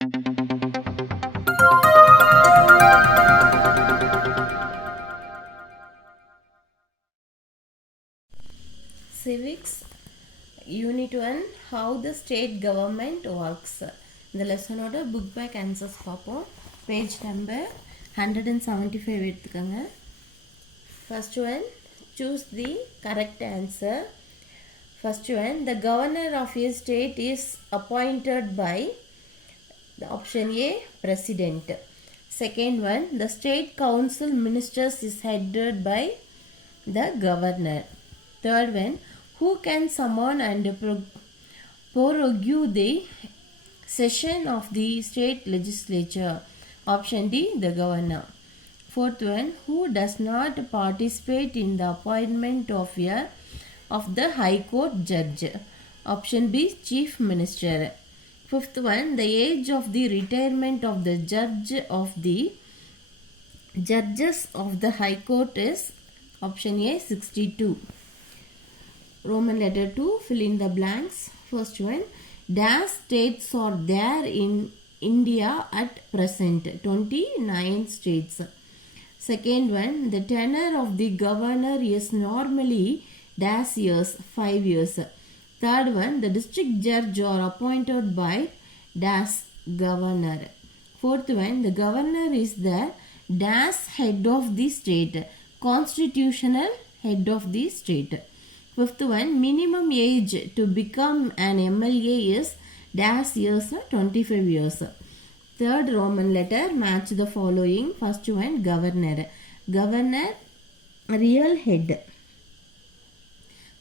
Civics Unit 1 How the State Government Works. இந்த லெசனோட book back answers பார்ப்போம். Page number 175 எடுத்துக்கோங்க. First one, choose the correct answer. First one, the governor of a state is appointed by the option A, president. Second one, the state council ministers is headed by the governor. Third one, who can summon and prorogue the session of the state legislature? Option D, the governor. Fourth one, who does not participate in the appointment of the high court judge? Option B, chief minister. Fifth one, the age of the retirement of the judges of the high court is option A, 62. Roman letter 2, fill in the blanks. First one, dash states are there in India at present? 29 states. Second one, the tenure of the governor is normally dash years, 5 years. Third one, the district judge are appointed by dash governor. Fourth one, the governor is the dash head of the state, constitutional head of the state. Fifth one, minimum age to become an MLA is dash years, 25 years. Third Roman letter, match the following. First one, governor. Governor, real head.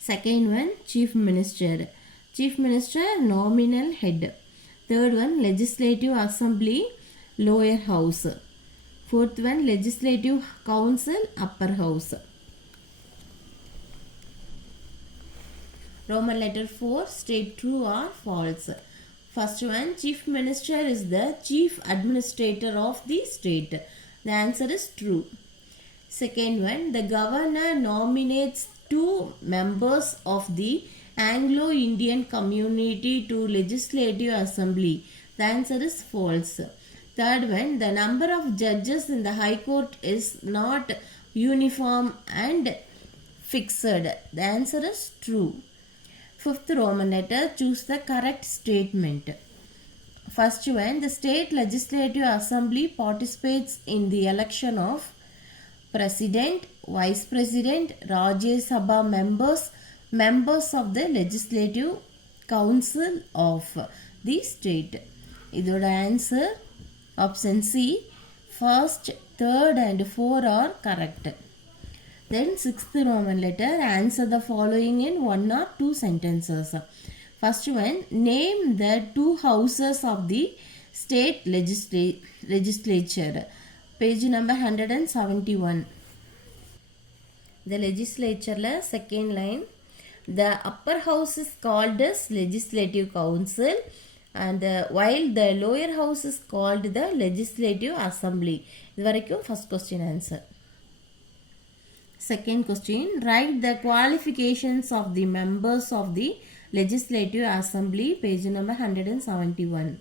Second one, chief minister. Chief minister, nominal head. Third one, legislative assembly, lower house. Fourth one, legislative council, upper house. Roman letter 4, state true or false. First one, chief minister is the chief administrator of the state. The answer is true. Second one, the governor nominates 2 members of the Anglo-Indian community to legislative assembly. The answer is false. Third one, the number of judges in the high court is not uniform and fixed. The answer is true. Fifth Roman letter, choose the correct statement. First one, the state legislative assembly participates in the election of president, vice president, Rajya Sabha members of the legislative council of the state. Idoda answer option C, first, third and 4 are correct. Then sixth Roman letter, answer the following in 1 or 2 sentences. First one, name the 2 houses of the state legislature. Page number 171. The legislature, second line, the upper house is called as legislative council and while the lower house is called the legislative assembly. This is first question answer. Second question, write the qualifications of the members of the legislative assembly, page number 171.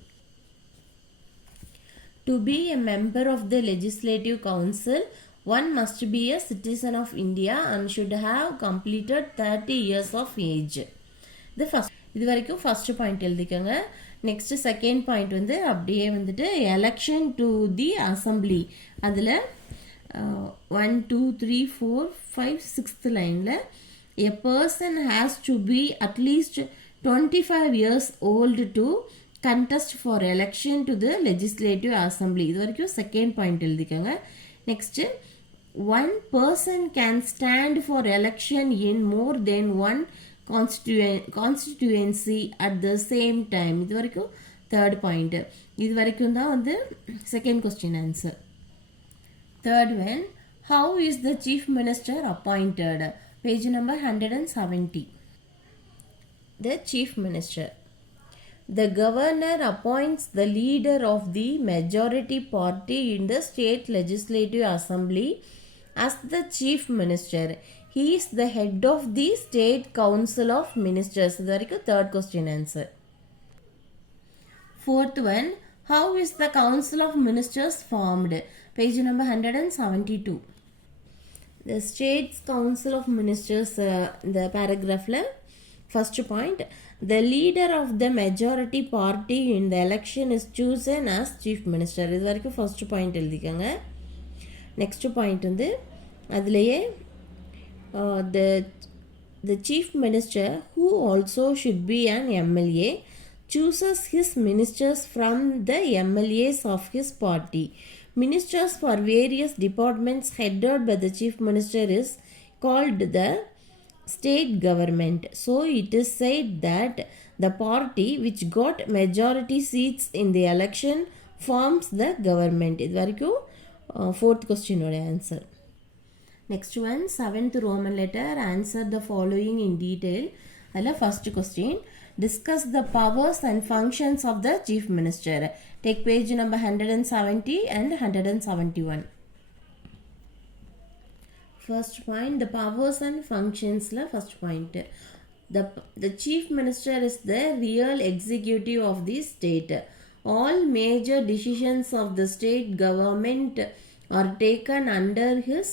To be a member of the legislative council, one must be a citizen of India and should have completed 30 years of age. The first, இது வரைக்கும் first point எழுதிக்கங்க. Next second point வந்து அப்படியே வந்துட்டு election to the assembly. அதில் 1, 2, 3, 4, 5, 6th line a person has to be at least 25 years old to contest for election to the legislative assembly. இது வரைக்கும் second point எழுதிக்கங்க. Next, one person can stand for election in more than one constituency at the same time. இது வரைக்கும் third point. இது வரைக்கும் தான் வந்து second question answer. Third one, how is the chief minister appointed? Page number 170. The chief minister. The governor appoints the leader of the majority party in the state legislative assembly as the chief minister. He is the head of the state council of ministers. This is the third question answer. Fourth one, How is the Council of Ministers formed? Page number 172. The State's Council of Ministers, the paragraph, first point, the leader of the majority party in the election is chosen as chief minister. இது வரைக்கும் first point எழுதிக்கங்க. Next point வந்து அதிலேயே the chief minister, who also should be an MLA, chooses his ministers from the MLAs of his party. Ministers for various departments headed by the chief minister is called the state government. So it is said that the party which got majority seats in the election forms the government. இது வரைக்கும் fourth question ஓட answer. Next one, 7th Roman letter. Answer the following in detail. அதில் first question, discuss the powers and functions of the chief minister. Take page number 170 and 171. First point, the powers and functions. First point, the chief minister is the real executive of the state. All major decisions of the state government are taken under his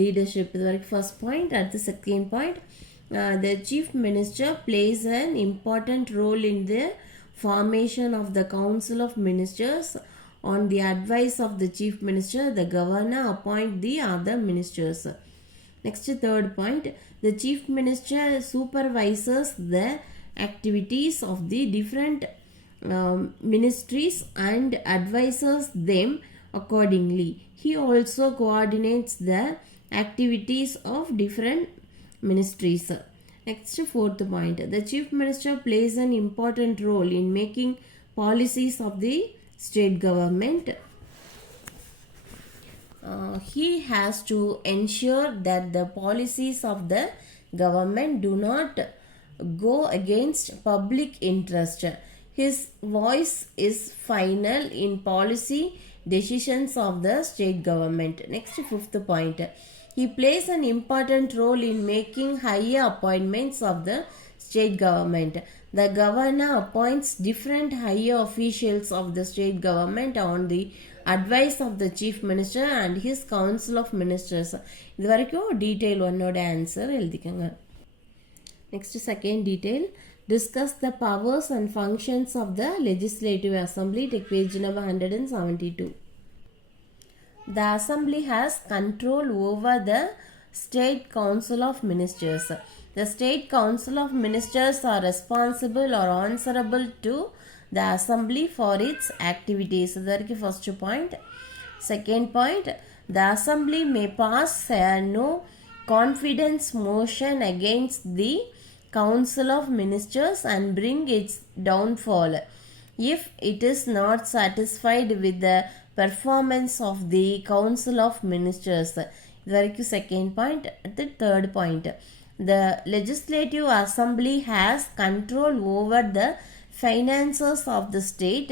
leadership. First point. At the second point, the chief minister plays an important role in the formation of the council of ministers. On the advice of the chief minister, the governor appoints the other ministers. Next, third point, the chief minister supervises the activities of the different ministries and advises them accordingly. He also coordinates the activities of different ministries. Next, fourth point, the chief minister plays an important role in making policies of the state government. He has to ensure that the policies of the government do not go against public interest. His voice is final in policy decisions of the state government. Next, fifth point, he plays an important role in making higher appointments of the state government. The governor appoints different higher officials of the state government on the advice of the chief minister and his council of ministers. இது வரைக்கும் detail ஒன்னோட answer எழுதிக்கங்க. Next, second detail, discuss the powers and functions of the legislative assembly. Take page number 172. The assembly has control over the state council of ministers. The state council of ministers are responsible or answerable to the assembly for its activities. That's the first point. Second point, the assembly may pass no confidence motion against the council of ministers and bring its downfall if it is not satisfied with the performance of the council of ministers. That's the second point. The third point, the legislative assembly has control over the finances of the state.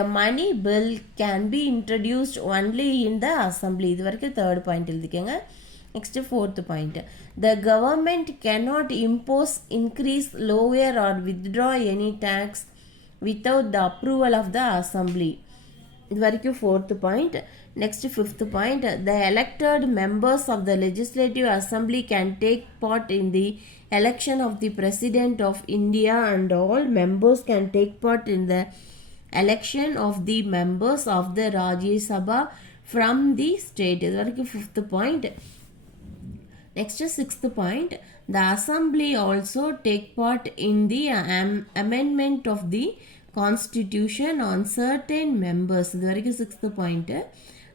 A money bill can be introduced only in the assembly. இது வரைக்கும் third point எழுதிக்கங்க. Next, fourth point, the government cannot impose, increase, lower or withdraw any tax without the approval of the assembly. இது வரைக்கும் fourth point. Next, fifth point, the elected members of the legislative assembly can take part in the election of the president of India, and all members can take part in the election of the members of the Rajya Sabha from the state. இது வரைக்கும் fifth point. Next, sixth point, the assembly also take part in the amendment of the constitution on certain members. இது வரைக்கும் sixth point.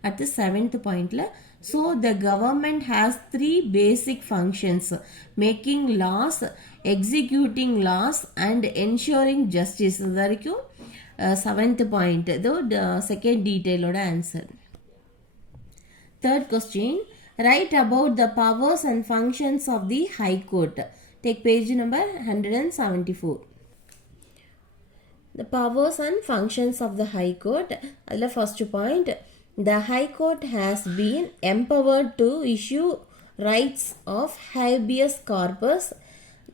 At the seventh point, so the government has three basic functions: making laws, executing laws, and ensuring justice. இது வரைக்கும் seventh point. Though the second detail oda answer. Third question, write about the powers and functions of the High Court. Take page number 174. The powers and functions of the High Court. The first point, the High Court has been empowered to issue rights of habeas corpus,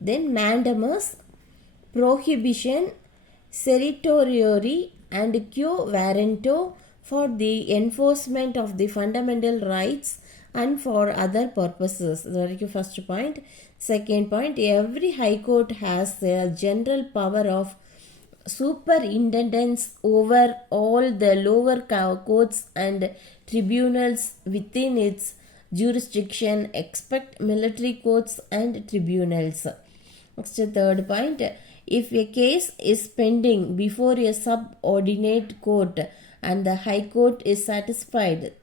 then mandamus, prohibition, certiorari, and quo warranto for the enforcement of the fundamental rights and for other purposes. That is first point. Second point, every high court has a general power of superintendence over all the lower courts and tribunals within its jurisdiction except military courts and tribunals. Next, third point, if a case is pending before a subordinate court and the high court is satisfied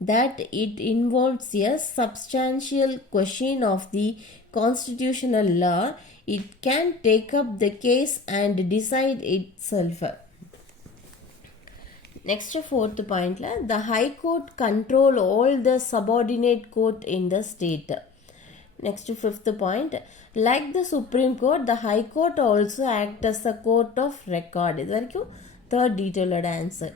that it involves a substantial question of the constitutional law, it can take up the case and decide itself. Next, fourth point, the high court control all the subordinate court in the state. Next, fifth point, like the Supreme Court, the High Court also acts as a court of record. This is third detailed answer.